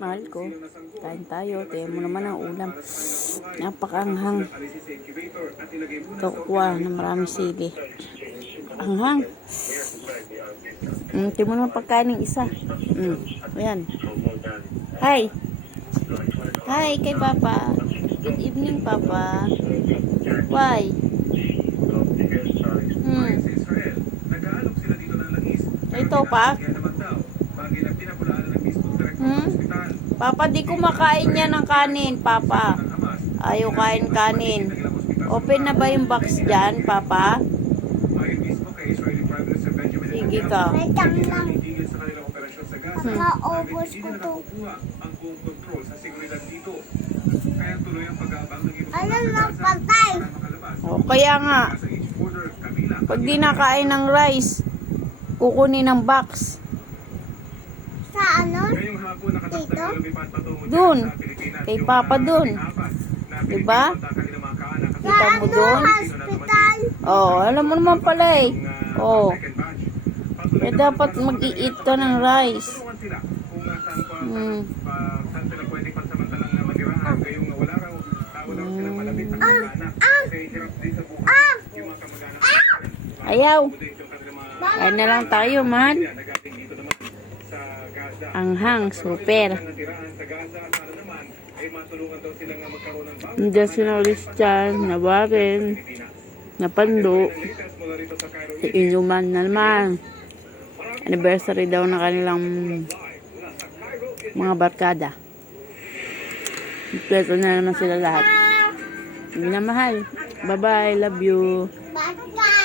Mahal ko. Kain tayo. Tiyan mo naman ang ulam. Napakaanghang. Ito kuha na maraming sili. Anghang. Tiyan mo naman pagkain ng isa. Ayan. Hi. Hi kay Papa. Good evening, Papa. Why? Ito pa. Papa, di kumakain niya ng kanin, Papa. Ayaw kain kanin. Open na ba yung box dyan, Papa? Sige ka. Nakaubos ko to. Ano lang patay? O, kaya nga. Pag di nakain ng rice, kukunin ng box. Sa ano? Dito? Dun. Kay Papa dun. Diba? Kita mo dun? Hospital. Oh, alam mo naman pala eh. Oh. Eh, dapat mag-i-eat ka ng rice. Ayaw. Kain na lang tayo, man. Anghang, super. Nandiyan si Christian, na Warren, na Pando, si Inuman na naman. Anniversary daw na kanilang mga barkada. Ipleto na naman sila lahat. Hindi na mahal. Bye-bye, love you.